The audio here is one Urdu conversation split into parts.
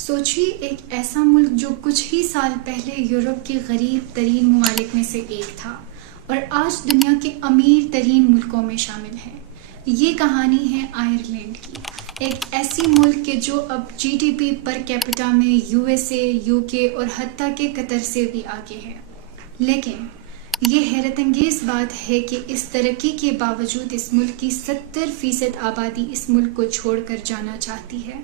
سوچیے ایک ایسا ملک جو کچھ ہی سال پہلے یورپ کے غریب ترین ممالک میں سے ایک تھا اور آج دنیا کے امیر ترین ملکوں میں شامل ہے۔ یہ کہانی ہے آئرلینڈ کی، ایک ایسی ملک کے جو اب G D P per capita میں U S A, U K اور حتیٰ کہ قطر سے بھی آگے ہے۔ لیکن یہ حیرت انگیز بات ہے کہ اس ترقی کے باوجود اس ملک کی 70% آبادی اس ملک کو چھوڑ کر جانا چاہتی ہے۔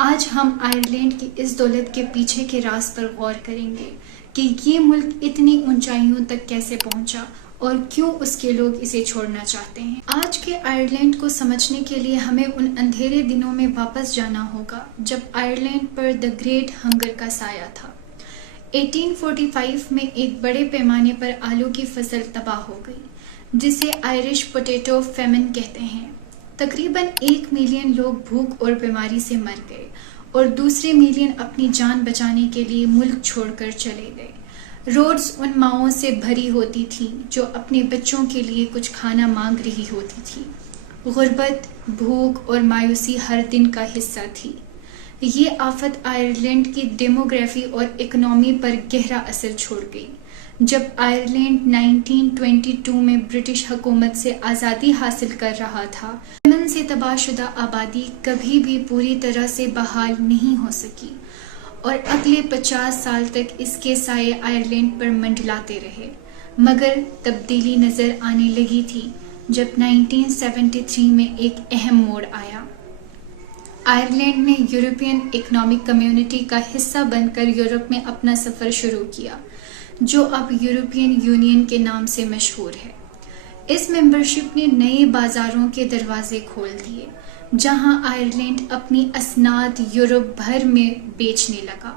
آج ہم آئرلینڈ کی اس دولت کے پیچھے کے راز پر غور کریں گے کہ یہ ملک اتنی اونچائیوں تک کیسے پہنچا اور کیوں اس کے لوگ اسے چھوڑنا چاہتے ہیں۔ آج کے آئرلینڈ کو سمجھنے کے لیے ہمیں ان اندھیرے دنوں میں واپس جانا ہوگا جب Ireland per the great hunger کا سایہ تھا۔ 1845 میں ایک بڑے پیمانے پر آلو کی فصل تباہ ہو گئی، جسے آئرش پوٹیٹو فیمن کہتے ہیں۔ تقریباً 1 ملین لوگ بھوک اور بیماری سے مر گئے اور دوسرے ملین اپنی جان بچانے کے لیے ملک چھوڑ کر چلے گئے۔ روڈز ان ماؤں سے بھری ہوتی تھیں جو اپنے بچوں کے لیے کچھ کھانا مانگ رہی ہوتی تھی۔ غربت، بھوک اور مایوسی ہر دن کا حصہ تھی۔ یہ آفت آئرلینڈ کی ڈیموگرافی اور اکنامی پر گہرا اثر چھوڑ گئی۔ جب آئرلینڈ 1922 میں برٹش حکومت سے آزادی حاصل کر رہا تھا، یمن سے تباہ شدہ آبادی کبھی بھی پوری طرح سے بحال نہیں ہو سکی اور اگلے 50 سال تک اس کے سائے آئرلینڈ پر منڈلاتے رہے۔ مگر تبدیلی نظر آنے لگی تھی جب 1973 میں ایک اہم موڑ آیا۔ آئرلینڈ نے یورپین اکنامک کمیونٹی کا حصہ بن کر یورپ میں اپنا سفر شروع کیا، جو اب یورپین یونین کے نام سے مشہور ہے۔ اس ممبرشپ نے نئے بازاروں کے دروازے کھول دیے، جہاں آئرلینڈ اپنی اصناعات یورپ بھر میں بیچنے لگا،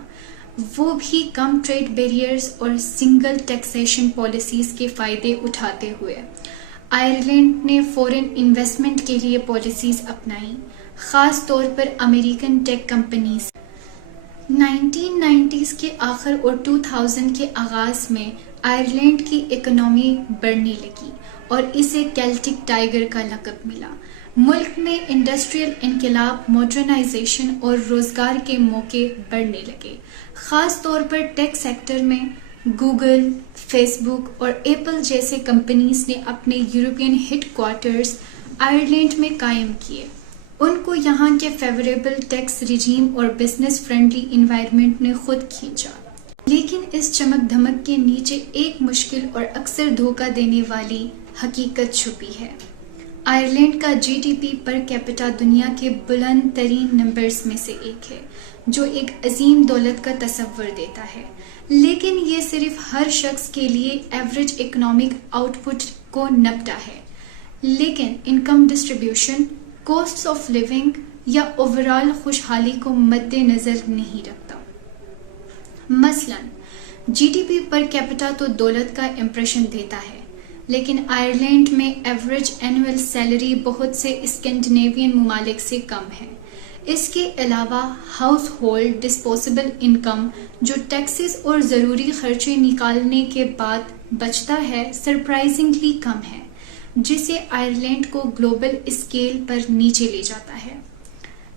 وہ بھی کم ٹریڈ بیریئرز اور سنگل ٹیکسیشن پالیسیز کے فائدے اٹھاتے ہوئے۔ آئرلینڈ نے فورن انویسٹمنٹ کے لیے پالیسیز اپنائیں، خاص طور پر امریکن ٹیک کمپنیز۔ 1990s کے آخر اور 2000 کے آغاز میں آئرلینڈ کی اکنامی بڑھنے لگی اور اسے کیلٹک ٹائیگر کا لقب ملا۔ ملک میں انڈسٹریل انقلاب، ماڈرنائزیشن اور روزگار کے موقع بڑھنے لگے۔ خاص طور پر ٹیک سیکٹر میں گوگل، فیس بک اور ایپل جیسے کمپنیز نے اپنے یورپین ہیڈ کوارٹرز آئرلینڈ میں قائم کیے۔ ان کو یہاں کے فیوریبل ٹیکس رجیم اور بزنس فرینڈلی انوائرمنٹ نے خود کھینچا۔ لیکن اس چمک دھمک کے نیچے ایک مشکل اور اکثر دھوکہ دینے والی حقیقت چھپی ہے۔ آئرلینڈ کا جی ڈی پی پر کیپٹا دنیا کے بلند ترین نمبرز میں سے ایک ہے، جو ایک عظیم دولت کا تصور دیتا ہے۔ لیکن یہ صرف ہر شخص کے لیے ایوریج اکنامک آؤٹ پٹ کو نپٹا ہے، لیکن income distribution, cost of living یا اوورال خوشحالی کو مد نظر نہیں رکھتا۔ مثلا جی ڈی پی پر کیپٹا تو دولت کا امپریشن دیتا ہے، لیکن آئرلینڈ میں ایوریج اینول سیلری بہت سے اسکینڈینیوین ممالک سے کم ہے۔ اس کے علاوہ ہاؤس ہولڈ ڈسپوزیبل انکم جو ٹیکسز اور ضروری خرچے نکالنے کے بعد بچتا ہے، سرپرائزنگلی کم ہے، جسے آئرلینڈ کو گلوبل اسکیل پر نیچے لے جاتا ہے۔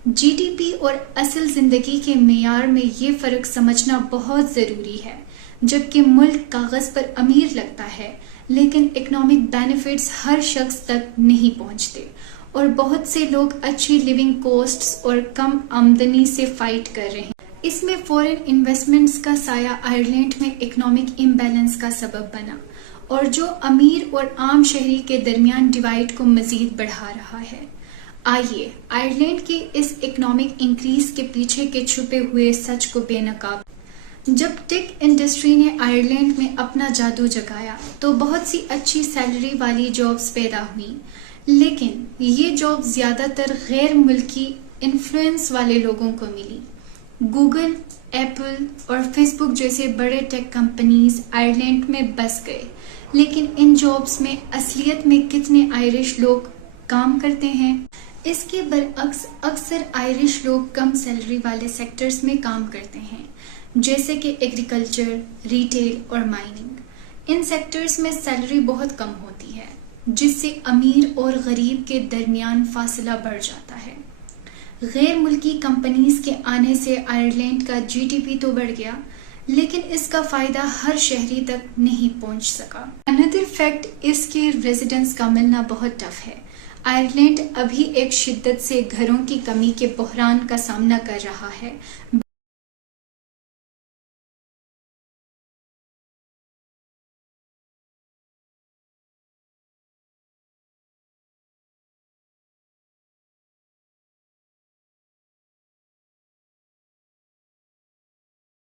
جی ڈی پی اور اصل زندگی کے معیار میں یہ فرق سمجھنا بہت ضروری ہے۔ جبکہ ملک کاغذ پر امیر لگتا ہے، لیکن اکنامک بینیفٹس ہر شخص تک نہیں پہنچتے اور بہت سے لوگ اچھی لیونگ کاسٹس اور کم آمدنی سے فائٹ کر رہے ہیں۔ اس میں فورن انویسٹمنٹس کا سایہ آئرلینڈ میں اکنامک امبیلنس کا سبب بنا اور جو امیر اور عام شہری کے درمیان ڈیوائیڈ کو مزید بڑھا رہا ہے۔ آئیے آئرلینڈ کی اس اکنامک انکریز کے پیچھے کے چھپے ہوئے سچ کو بے نقاب۔ جب ٹیک انڈسٹری نے آئرلینڈ میں اپنا جادو جگایا تو بہت سی اچھی سیلری والی جابز پیدا ہوئیں، لیکن یہ جاب زیادہ تر غیر ملکی انفلوئنس والے لوگوں کو ملی۔ گوگل، ایپل اور فیس بک جیسے بڑے ٹیک کمپنیز آئرلینڈ میں بس گئے، لیکن ان جابز میں اصلیت میں کتنے آئرش لوگ کام کرتے ہیں؟ اس کے برعکس اکثر آئرش لوگ کم سیلری والے سیکٹرز میں کام کرتے ہیں، جیسے کہ ایگریکلچر، ریٹیل اور مائننگ۔ ان سیکٹرز میں سیلری بہت کم ہوتی ہے، جس سے امیر اور غریب کے درمیان فاصلہ بڑھ جاتا ہے۔ غیر ملکی کمپنیز کے آنے سے آئرلینڈ کا جی ڈی پی تو بڑھ گیا، لیکن اس کا فائدہ ہر شہری تک نہیں پہنچ سکا۔ اندر فیکٹ اس کے ریزیڈنٹس کا ملنا بہت ٹف ہے۔ آئرلینڈ ابھی ایک شدت سے گھروں کی کمی کے بحران کا سامنا کر رہا ہے۔